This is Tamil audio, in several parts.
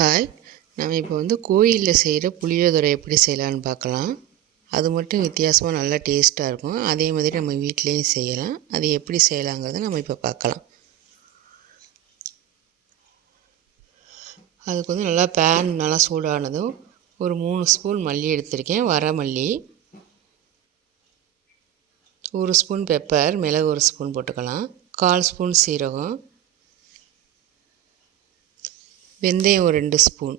ஹாய், நம்ம இப்போ கோயிலில் செய்கிற புளியோதரை எப்படி செய்யலான்னு பார்க்கலாம். அது மட்டும் வித்தியாசமாக நல்லா டேஸ்ட்டாக இருக்கும். அதே மாதிரி நம்ம வீட்லேயும் செய்யலாம். அது எப்படி செய்யலாங்கிறத நம்ம இப்போ பார்க்கலாம். அதுக்கு நல்லா பேன் நல்லா சூடானதும் ஒரு 3 ஸ்பூன் மல்லி எடுத்திருக்கேன், வரமல்லி, 1 ஸ்பூன் பெப்பர், மிளகு 1 ஸ்பூன் போட்டுக்கலாம், 1/4 ஸ்பூன் சீரகம், வெந்தயம் ஒரு 2 ஸ்பூன்,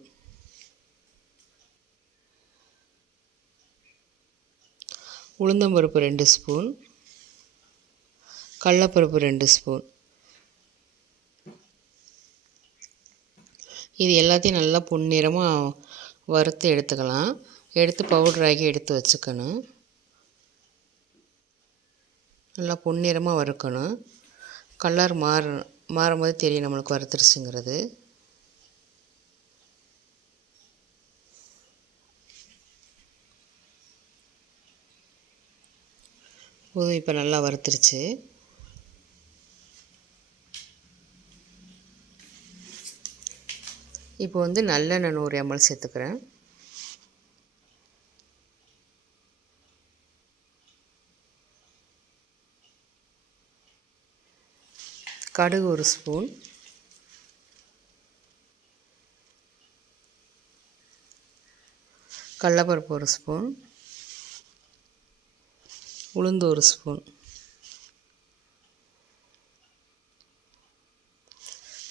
உளுந்தம்பருப்பு 2 ஸ்பூன், கடலைப்பருப்பு 2 ஸ்பூன். இது எல்லாத்தையும் நல்லா பொன்னிறமாக வறுத்து எடுத்துக்கலாம். எடுத்து பவுடராக்கி எடுத்து வச்சுக்கணும். நல்லா பொன்னிறமாக வறுக்கணும். கலர் மாறும்போது தெரியும் நம்மளுக்கு வறுத்துருச்சுங்கிறது. போதும், இப்போ நல்லா வறுத்துருச்சு. இப்போ நல்லெண்ணெய் 100 ml சேர்த்துக்கிறேன். கடுகு 1 ஸ்பூன், கடலைப்பருப்பு 1 ஸ்பூன், உளுந்து 1 ஸ்பூன்,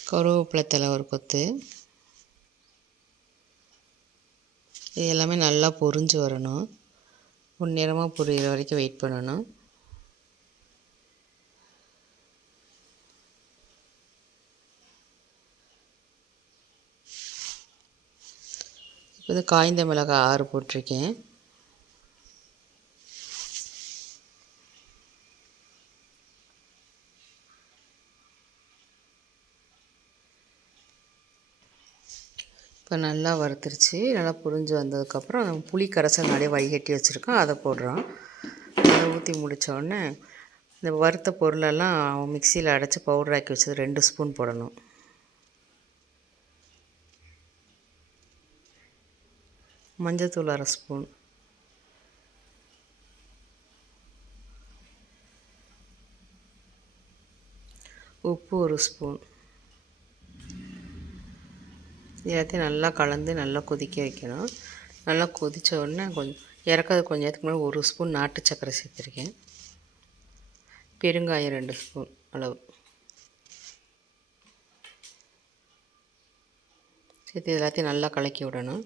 கருவேப்பிலை தழை 1 கொத்து. இது எல்லாமே நல்லா பொரிஞ்சு வரணும். பொன்னிறமாக பொரியிற வரைக்கும் வெயிட் பண்ணணும். இப்போ காய்ந்த மிளகாய் 6 போட்டிருக்கேன். இப்போ நல்லா வறுத்துருச்சு. நல்லா பொரிஞ்சு வந்ததுக்கப்புறம் நம்ம புளி கரைசல் நிறைய வடிகட்டி வச்சுருக்கோம், அதை போடுறோம். அதை ஊற்றி முடித்தோடனே இந்த வறுத்த பொருளெல்லாம் மிக்சியில் அடைச்சி பவுடராக்கி வச்சது 2 ஸ்பூன் போடணும். மஞ்சள்தூள் 1/2 ஸ்பூன், உப்பு 1 ஸ்பூன். எல்லாத்தையும் நல்லா கலந்து நல்லா கொதிக்க வைக்கணும். நல்லா கொதித்த உடனே இறக்கிறது கொஞ்சம் நேரத்துக்கு முன்னாடி 1 ஸ்பூன் நாட்டு சர்க்கரை சேர்த்துருக்கேன். பெருங்காயம் 2 ஸ்பூன் அளவு சேர்த்து எல்லாத்தையும் நல்லா கலக்கி விடணும்.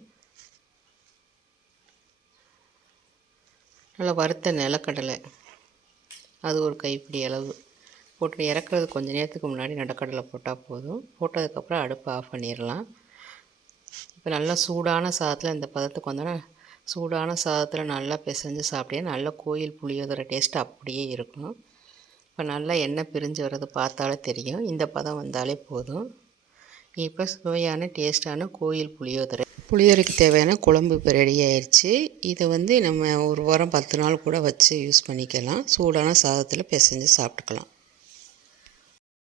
நல்லா வறுத்த நிலக்கடலை அது ஒரு கைப்பிடி அளவு போட்டு இறக்குறது கொஞ்சம் நேரத்துக்கு முன்னாடி நிலக்கடலை போட்டால் போதும். போட்டதுக்கப்புறம் அடுப்பை ஆஃப் பண்ணிடலாம். இப்போ நல்லா சூடான சாதத்தில் இந்த பதத்துக்கு வந்தோன்னா சூடான சாதத்தில் நல்லா பிசைஞ்சு சாப்பிட்டே நல்லா கோயில் புளியோதரை டேஸ்ட்டு அப்படியே இருக்கும். இப்போ நல்லா எண்ணெய் பிரிஞ்சு வர்றது பார்த்தாலே தெரியும். இந்த பதம் வந்தாலே போதும். இப்போ சுவையான டேஸ்ட்டான கோயில் புளியோதரைக்கு தேவையான குழம்பு இப்போ ரெடி ஆயிடுச்சு. இதை நம்ம ஒரு வாரம் 10 நாள் கூட வச்சு யூஸ் பண்ணிக்கலாம். சூடான சாதத்தில் பிசைஞ்சு சாப்பிட்டுக்கலாம்.